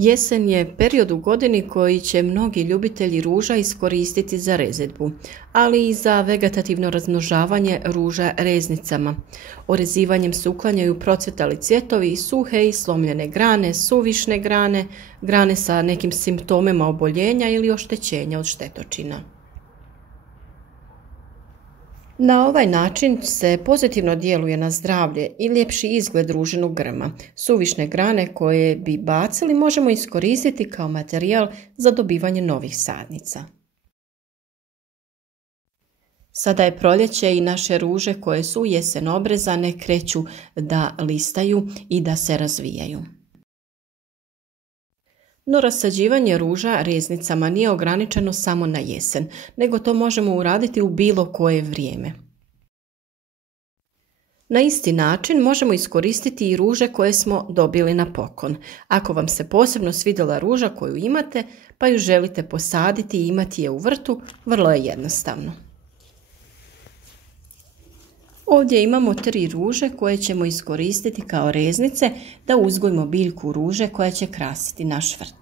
Jesen je period u godini koji će mnogi ljubitelji ruža iskoristiti za rezidbu, ali i za vegetativno razmnožavanje ruža reznicama. Orezivanjem se uklanjaju procvetali cvjetovi, suhe i slomljene grane, suvišne grane, grane sa nekim simptomima oboljenja ili oštećenja od štetočina. Na ovaj način se pozitivno djeluje na zdravlje i ljepši izgled ružinog grma. Suvišne grane koje bi bacili možemo iskoristiti kao materijal za dobivanje novih sadnica. Sada je proljeće i naše ruže koje su jesen obrezane kreću da listaju i da se razvijaju. No rasađivanje ruža reznicama nije ograničeno samo na jesen, nego to možemo uraditi u bilo koje vrijeme. Na isti način možemo iskoristiti i ruže koje smo dobili na poklon. Ako vam se posebno svidjela ruža koju imate, pa ju želite posaditi i imati je u vrtu, vrlo je jednostavno. Ovdje imamo 3 ruže koje ćemo iskoristiti kao reznice da uzgojimo biljku ruže koja će krasiti naš vrt.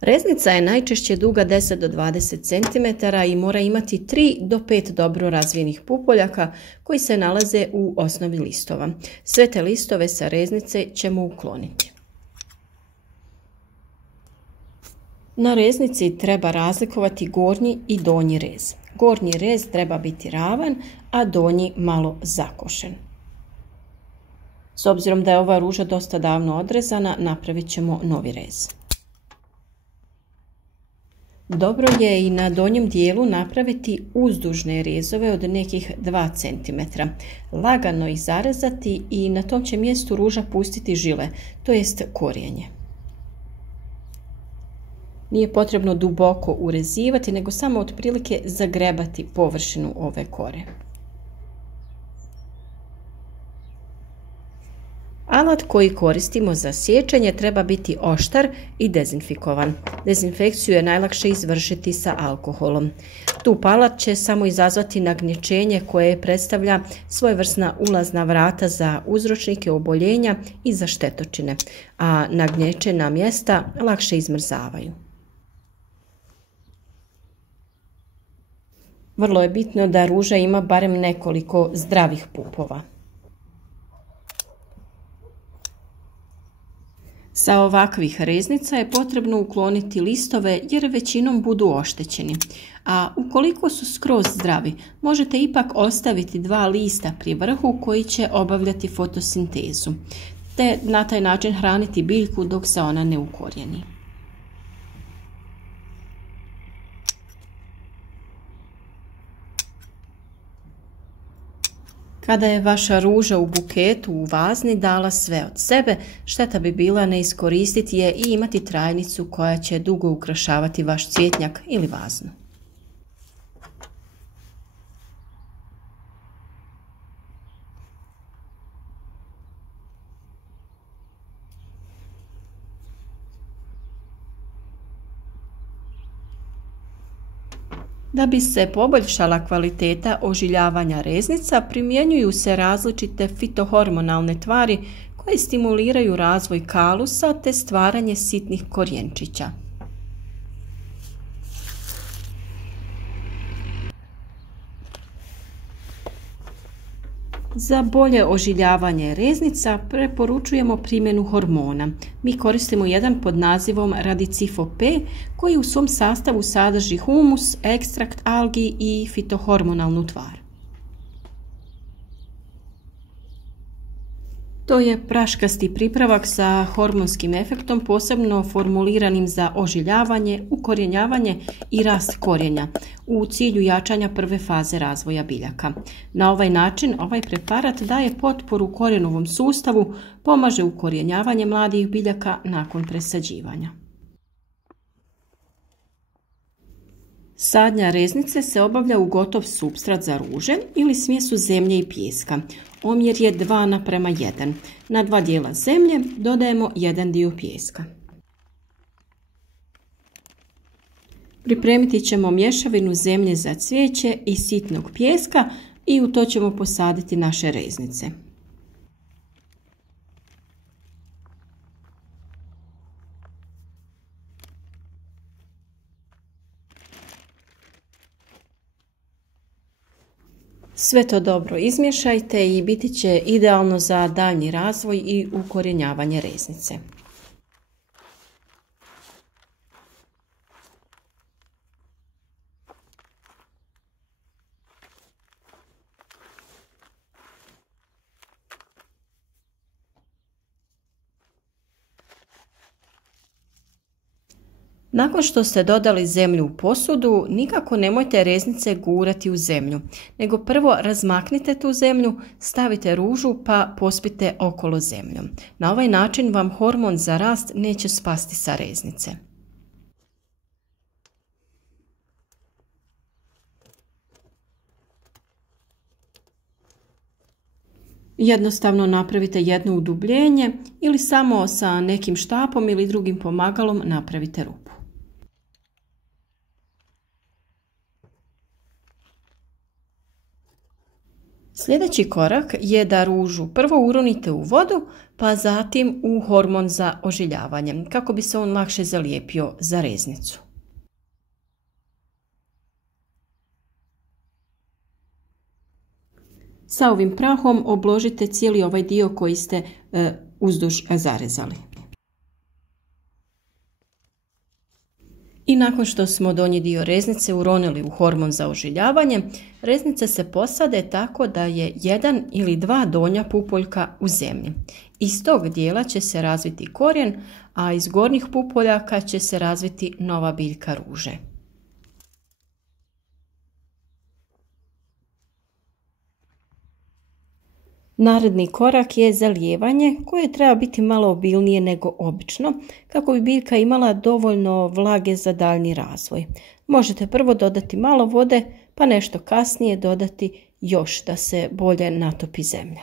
Reznica je najčešće duga 10 do 20 cm i mora imati 3 do 5 dobro razvijenih pupoljaka koji se nalaze u osnovi listova. Sve te listove sa reznice ćemo ukloniti. Na reznici treba razlikovati gornji i donji rez. Gornji rez treba biti ravan, a donji malo zakošen. S obzirom da je ova ruža dosta davno odrezana, napravit ćemo novi rez. Dobro je i na donjem dijelu napraviti uzdužne rezove od nekih 2 cm. Lagano ih zarezati i na tom će mjestu ruža pustiti žile, to jest korijenje. Nije potrebno duboko urezivati, nego samo otprilike zagrebati površinu ove kore. Alat koji koristimo za siječenje treba biti oštar i dezinfikovan. Dezinfekciju je najlakše izvršiti sa alkoholom. Tu alat će samo izazvati nagnječenje koje predstavlja svojevrsna ulazna vrata za uzročnike oboljenja i za štetočine, a nagnječena mjesta lakše izmrzavaju. Vrlo je bitno da ruža ima barem nekoliko zdravih pupova. Sa ovakvih reznica je potrebno ukloniti listove jer većinom budu oštećeni, a ukoliko su skroz zdravi, možete ipak ostaviti 2 lista pri vrhu koji će obavljati fotosintezu, te na taj način hraniti biljku dok se ona ne ukorijeni. Kada je vaša ruža u buketu u vazni dala sve od sebe, šteta bi bila ne iskoristiti je i imati trajnicu koja će dugo ukrašavati vaš cvjetnjak ili vaznu. Da bi se poboljšala kvaliteta ožiljavanja reznica, primjenjuju se različite fitohormonalne tvari koje stimuliraju razvoj kalusa te stvaranje sitnih korijenčića. Za bolje ožiljavanje reznica preporučujemo primjenu hormona. Mi koristimo jedan pod nazivom Radicifo P koji u svom sastavu sadrži humus, ekstrakt algi i fitohormonalnu tvar. To je praškasti pripravak sa hormonskim efektom posebno formuliranim za ožiljavanje, ukorjenjavanje i rast korijenja u cilju jačanja prve faze razvoja biljaka. Na ovaj način ovaj preparat daje potporu korijenovom sustavu, pomaže ukorjenjavanje mladih biljaka nakon presađivanja. Sadnja reznice se obavlja u gotov supstrat za ruže ili smjesu zemlje i pijeska. Omjer je 2:1. Na 2 dijela zemlje dodajemo 1 dio pijeska. Pripremiti ćemo mješavinu zemlje za cvijeće i sitnog pijeska i u to ćemo posaditi naše reznice. Sve to dobro izmiješajte i biti će idealno za daljnji razvoj i ukorjenjavanje reznice. Nakon što ste dodali zemlju u posudu, nikako nemojte reznice gurati u zemlju, nego prvo razmaknite tu zemlju, stavite ružu pa pospite okolo zemljom. Na ovaj način vam hormon za rast neće spasti sa reznice. Jednostavno napravite jedno udubljenje ili samo sa nekim štapom ili drugim pomagalom napravite rupu. Sljedeći korak je da ružu prvo uronite u vodu, pa zatim u hormon za ožiljavanje, kako bi se on lakše zalijepio za reznicu. Sa ovim prahom obložite cijeli ovaj dio koji ste uzduž zarezali. I nakon što smo donji dio reznice uronili u hormon za ožiljavanje, reznice se posade tako da je 1 ili 2 donja pupoljka u zemlji. Iz tog dijela će se razviti korijen, a iz gornjih pupoljaka će se razviti nova biljka ruže. Naredni korak je zalijevanje koje treba biti malo obilnije nego obično kako bi biljka imala dovoljno vlage za daljnji razvoj. Možete prvo dodati malo vode pa nešto kasnije dodati još da se bolje natopi zemlja.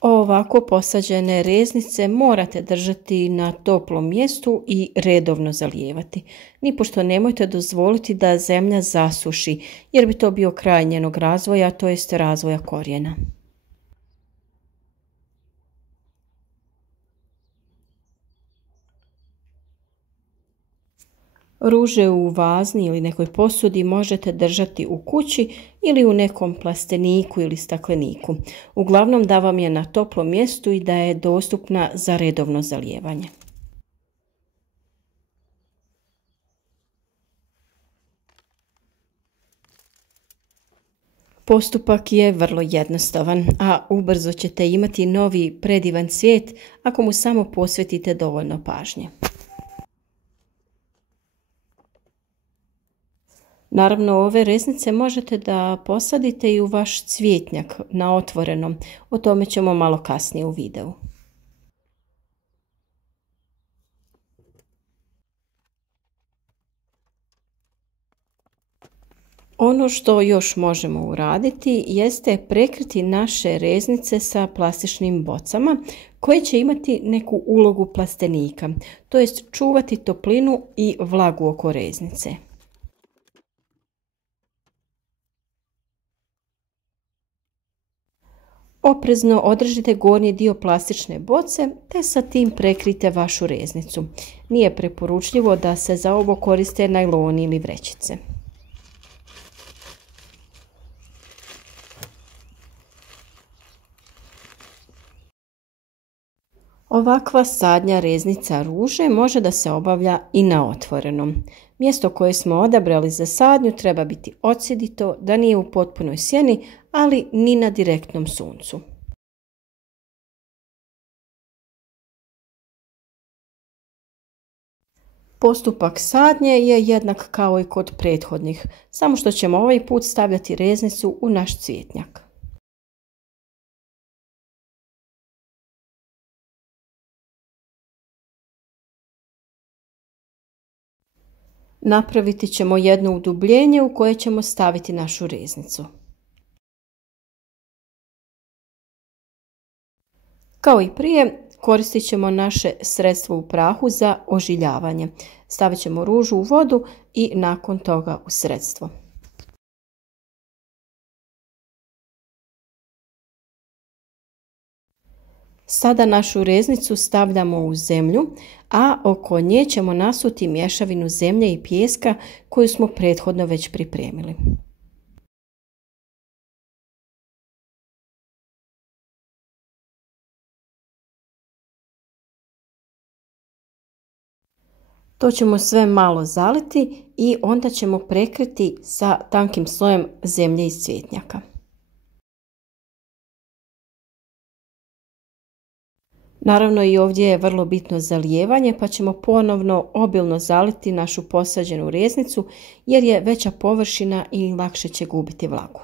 Ovako posađene reznice morate držati na toplom mjestu i redovno zalijevati. Nipošto nemojte dozvoliti da zemlja zasuši, jer bi to bio kraj njenog razvoja, to jest razvoja korijena. Ruže u vazni ili nekoj posudi možete držati u kući ili u nekom plasteniku ili stakleniku. Uglavnom da vam je na toplom mjestu i da je dostupna za redovno zalijevanje. Postupak je vrlo jednostavan, a ubrzo ćete imati novi predivan cvijet ako mu samo posvetite dovoljno pažnje. Naravno, ove reznice možete da posadite i u vaš cvjetnjak na otvorenom. O tome ćemo malo kasnije u videu. Ono što još možemo uraditi jeste prekriti naše reznice sa plastičnim bocama koje će imati neku ulogu plastenika, to jest čuvati toplinu i vlagu oko reznice. Oprezno održite gornji dio plastične boce te sa tim prekrite vašu reznicu. Nije preporučljivo da se za ovo koriste najloni ili vrećice. Ovakva sadnja reznica ruže može da se obavlja i na otvorenom. Mjesto koje smo odabrali za sadnju treba biti odsjedito, da nije u potpunoj sjeni, ali ni na direktnom suncu. Postupak sadnje je jednak kao i kod prethodnih, samo što ćemo ovaj put stavljati reznicu u naš cvjetnjak. Napraviti ćemo jedno udubljenje u koje ćemo staviti našu reznicu. Kao i prije, koristit ćemo naše sredstvo u prahu za ožiljavanje. Stavit ćemo ružu u vodu i nakon toga u sredstvo. Sada našu reznicu stavljamo u zemlju, a oko nje ćemo nasuti mješavinu zemlje i pijeska koju smo prethodno već pripremili. To ćemo sve malo zaliti i onda ćemo prekriti sa tankim slojem zemlje iz cvjetnjaka. Naravno i ovdje je vrlo bitno zalijevanje, pa ćemo ponovno obilno zaliti našu posađenu reznicu jer je veća površina i lakše će gubiti vlagu.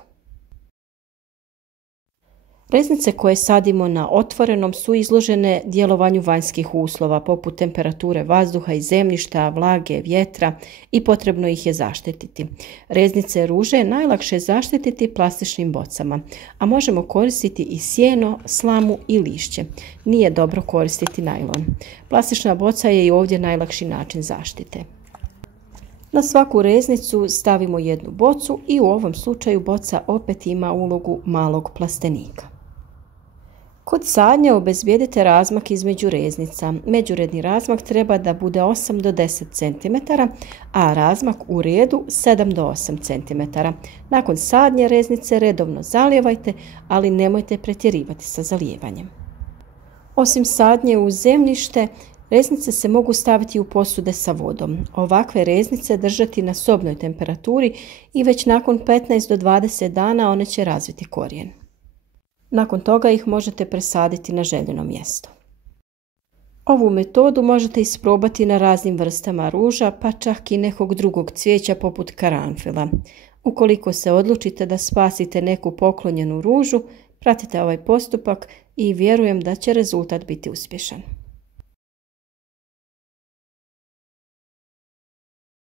Reznice koje sadimo na otvorenom su izložene djelovanju vanjskih uslova poput temperature vazduha i zemljišta, vlage, vjetra i potrebno ih je zaštititi. Reznice ruže je najlakše zaštititi plastičnim bocama, a možemo koristiti i sjeno, slamu i lišće. Nije dobro koristiti najlon. Plastična boca je i ovdje najlakši način zaštite. Na svaku reznicu stavimo jednu bocu i u ovom slučaju boca opet ima ulogu malog plastenika. Kod sadnje obezbijedite razmak između reznica. Međuredni razmak treba da bude 8 do 10 cm, a razmak u redu 7 do 8 cm. Nakon sadnje reznice redovno zalijevajte, ali nemojte pretjerivati sa zalijevanjem. Osim sadnje u zemljište, reznice se mogu staviti u posude sa vodom. Ovakve reznice držati na sobnoj temperaturi i već nakon 15 do 20 dana one će razviti korijen. Nakon toga ih možete presaditi na željeno mjesto. Ovu metodu možete isprobati na raznim vrstama ruža, pa čak i nekog drugog cvijeća poput karanfila. Ukoliko se odlučite da spasite neku poklonjenu ružu, pratite ovaj postupak i vjerujem da će rezultat biti uspješan.